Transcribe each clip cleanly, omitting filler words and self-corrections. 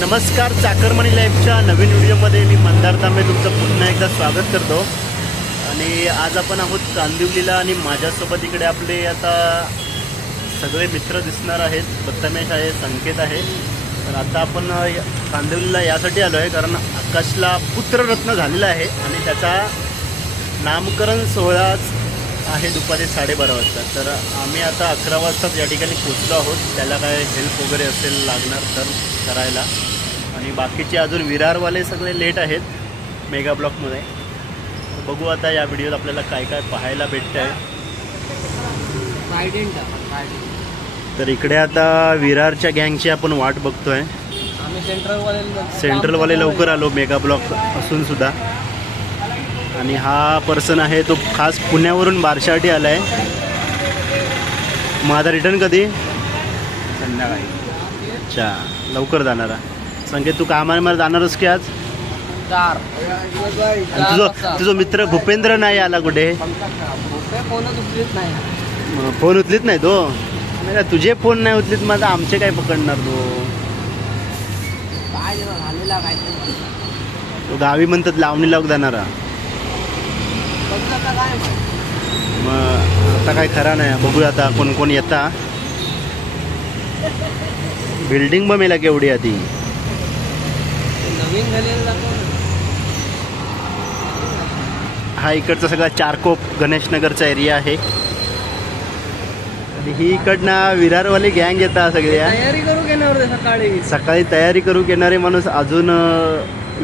नमस्कार, चाकरमानी लाईफच्या नवीन व्हिडिओमध्ये मी मंदार तांबे तुमचं पुन्हा एकदा स्वागत करतो. आणि आज आपण आहोत कांदिवलीला आणि माझ्यासोबत इकडे आपले आता सगळे मित्र दिसणार आहेत. प्रथमेश आहे, संकेत आहे. तर आता आपण कांदिवलीला यासाठी आलो आहे कारण आकाशला पुत्ररत्न झालेला आहे आणि त्याचा नामकरण सोहळाच आहे दुपारी 12:30 वाजता. तर आम्ही आता 11 वाजताच या ठिकाणी पोचलो आहोत. त्याला काय हेल्प वगैरे असेल लागणार तर करायला. आणि बाकीचे अजून विरारवाले सगळे लेट आहेत मेगा ब्लॉकमध्ये. बघू आता या व्हिडिओत आपल्याला काय काय पाहायला भेटतं आहे. तर इकडे आता विरारच्या गँगची आपण वाट बघतोय. सेंट्रलवाले लवकर आलो मेगा ब्लॉक असून सुद्धा. आणि हा पर्सन आहे तो खास पुण्यावरून बारशासाठी आला आहे. मग आता रिटर्न कधी? संध्याकाळी. अच्छा, लवकर जाणारा. संकेत, तू कामाला जाणारच की आज? तुझा मित्र भूपेंद्र नाही आला कुठे? फोन उचलीत नाही तो. नाही, तुझे फोन नाही उचलीत, माझा आमचे काय पकडणार तो गावी म्हणतात लावणी लावूक जाणारा. मग आता काय खरा नाही. बघूया आता कोण कोण येता. बिल्डिंग बमेला केवढी आधी नवीन झालेला. हा इकडचा सगळा चारकोप गणेशनगरचा एरिया आहे. आणि ही इकडनं विरारवाली गँग येतात सगळ्या. तयारी करू घेणार सकाळी तयारी करू घेणारे माणूस अजून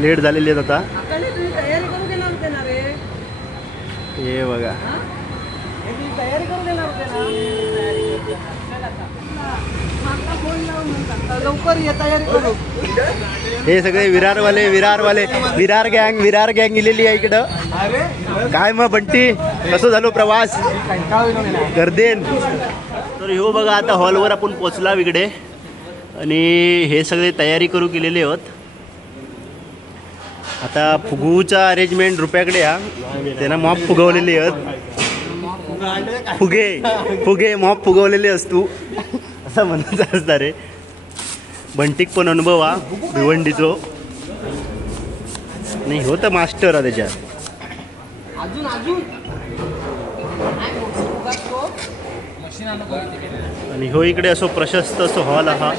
लेट झालेले आहेत. आता तयारी करू घेणार होते ना रे. हे बघा, तयारी करू घेणार होते ना. लवकर ये, तयारी करू. हे सगळे विरार गँग इलेली आहे इकडं. काय मग बंटी, कसं झालो प्रवास? गर्दीन. तर हो बघा, आता हॉलवर आपण पोचला इकडे. आणि हे सगळे तयारी करू केलेले आहोत. आता फुगूचा अरेंजमेंट रुपयाकडे या. त्यांना मॉप फुगवलेले आहेत. फुगे मॉप फुगवलेले असतो असं म्हणत असता रे. बंटीक पण अनुभव हा भिवंडीचो नाही होतं मास्टर त्याच्यात. आणि हो इकडे असो प्रशस्त असो हॉल हा.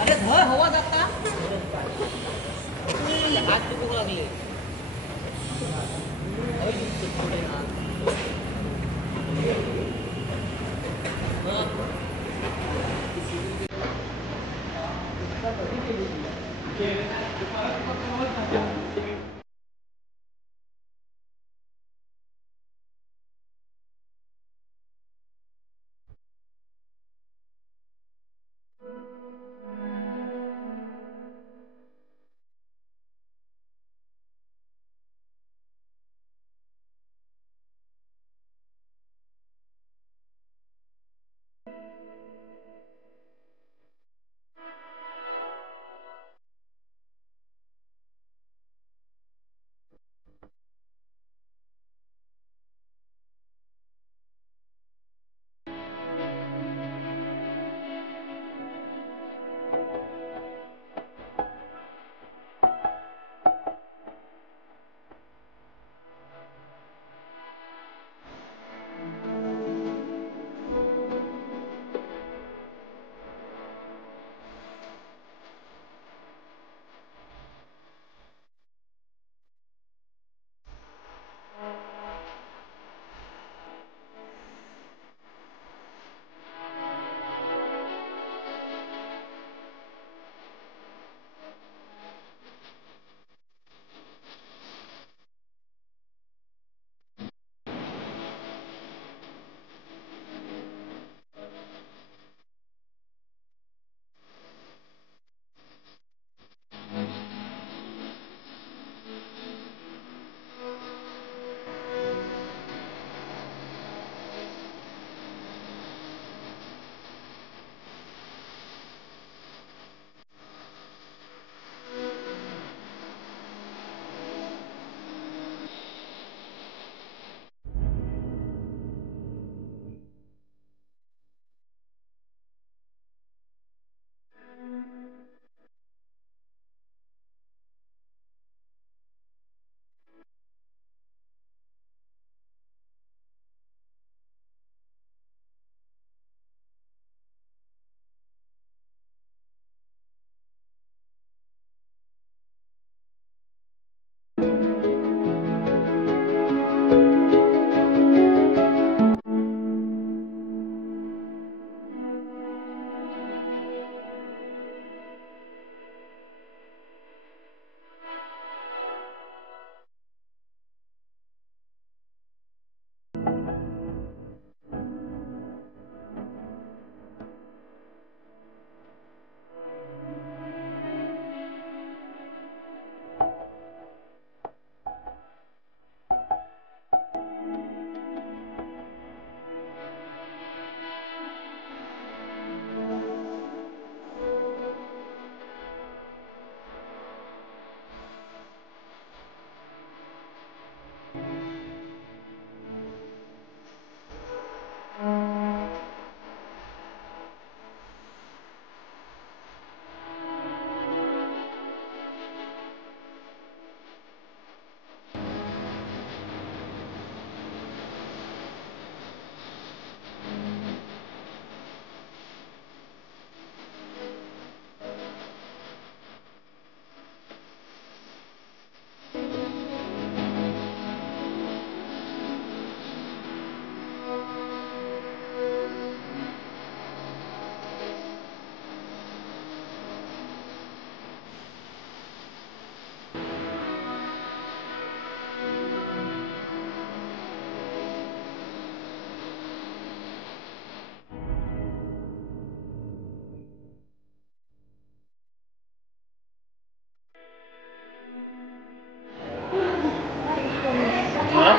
अरे धर हवा जाता हात तुटू लागले.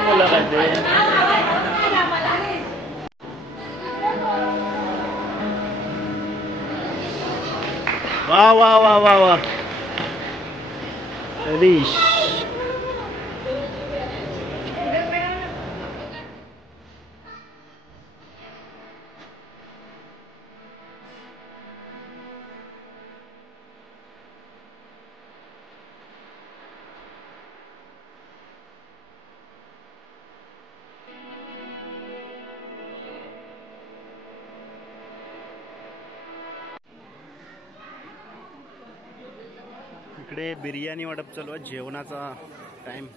बोला काय ते. वा वा वा वा वा हरीश. इकडे बिर्याणी वाटप चालू आहे. जेवणाचा टाइम.